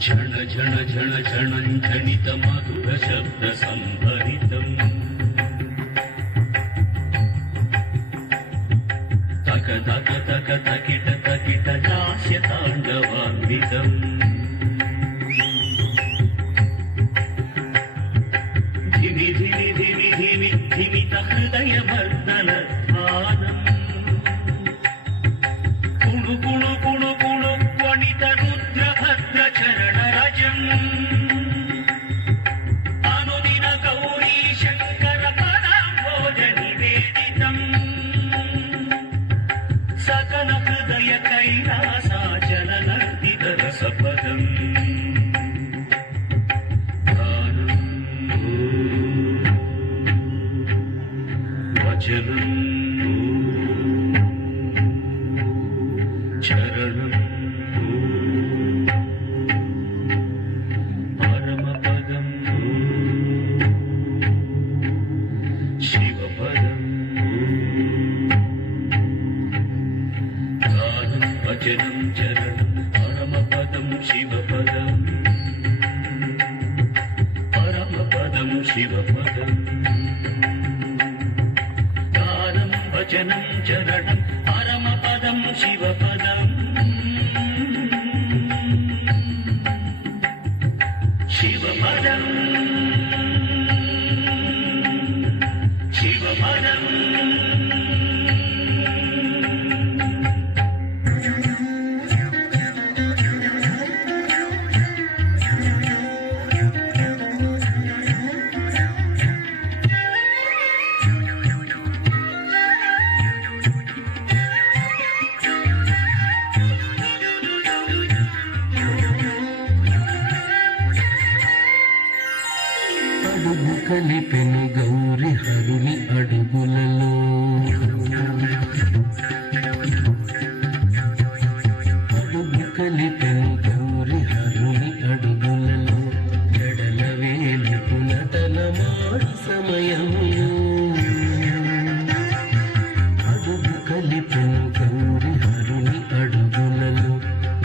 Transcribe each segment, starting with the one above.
झण झण झण झणञ्झणित मधुर शब्द संभरितम् तक तक तक तकिट तकिट दास्य ताण्डवान्वितम् धिमि धिमि धिमि धिमि धिमित हृदय मर्दन ध्यानम् कुणु कुणु कुणु कुणु क्वणित रुद्र भद्र चरण रजम् अनुदिन गौरी शङ्कर पदाम्भोज निवेदितम् सकल हृदय कैलासाचल नर्तित रसपदम् वचनम् चरणम् परमपदम् शिवपदम् गानम् वचनम् चरणम् परमपदम् शिवपदम् परमपदम् शिवपदम् गानम् वचनम् चरणम् परमपदम् शिवपदम् शिवपदम् शिवपदम् అడుగు కలిపెను గౌరి హరుని అడుగులలో అడుగు కలిపెను గౌరి హరుని అడుగులలో జడల వేలుకు నటన మాడి సమయములో అడుగు కలిపెను గౌరి హరుని అడుగులలో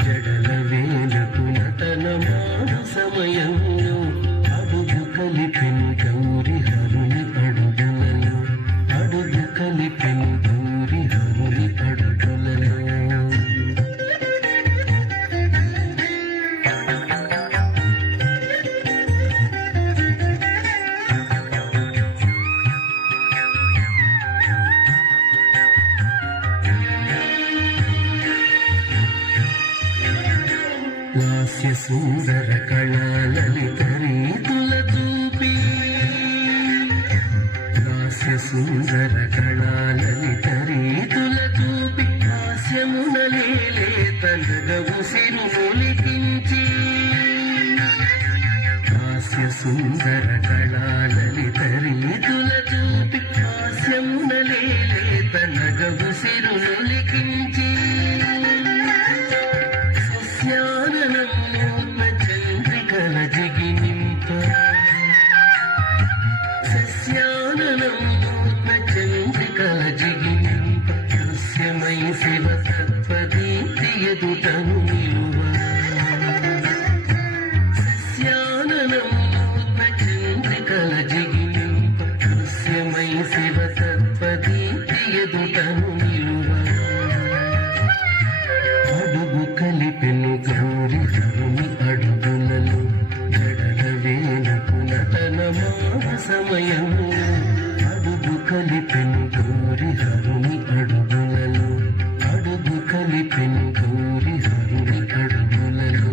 జడల వేలుకు నటన మాడి సమయములో అడుగు కలిపెను గౌరి హరుని అడుగులలో అడుగు కలిపెను గౌరి హరుని అడుగులలో లాస్య సుందర కళా లలిత రీతుల చూపి లాస్య సుందర కళా లలిత రీతుల చూపి హాస్యమున లేలే తనగవు సిరుములికించి హాస్య సుందర కళా లలిత రీతుల చూపి హాస్యమున లేలే తనగవు సిరుములికించి చంద్రికల జిగినింప సస్యాననం చంద్రికల జిగినింప దృశ్యమై శివ తత్వదీప్తి ఎదుటను నిలువ సస్యాననం చంద్రికల జిగినింప దృశ్యమై శివ తత్వదీప్తి ఎదుటను నిలువ అడుగు కలిపెను గౌరి హరుని అడుగులలో జడల వేలుకు నటన మాడ సమయము అడుగు కలిపెను గౌరి హరుని అడుగులలో అడుగు కలిపెను గౌరి హరుని అడుగులలో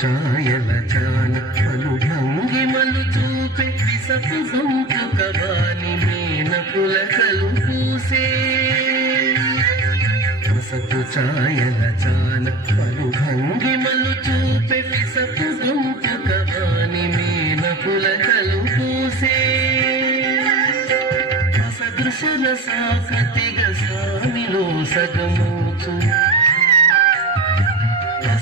ఛాయల చాన పలు భంగిమలు చూపే విసపు గొంతు కవాని మీన పులకలు పూసే పసపు ఛాయల చాన పలు భంగిమలు చూపే విసపు గొంతు కవాని మీన పులకలు పూసే అసదృశల సాకృతిగ సామిలో సగమూచు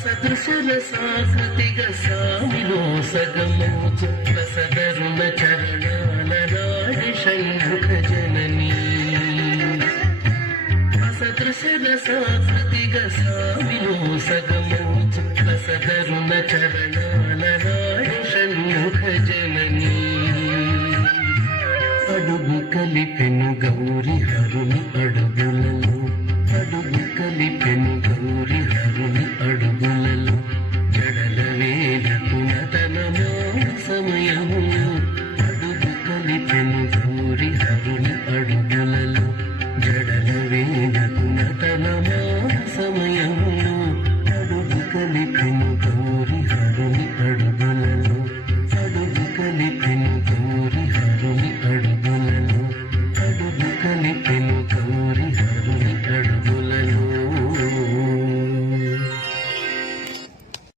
సదృశల సాకృతిగ సామిలో సగమూచు రసదరుణ చరణాల నాడి షణ్ముఖ జననీ సదృశల సాకృతిగ సామిలో సగమూచు రసదరుణ చరణాల నాడి షణ్ముఖ జననీ అడుగు కలిపెను గౌరి హరుని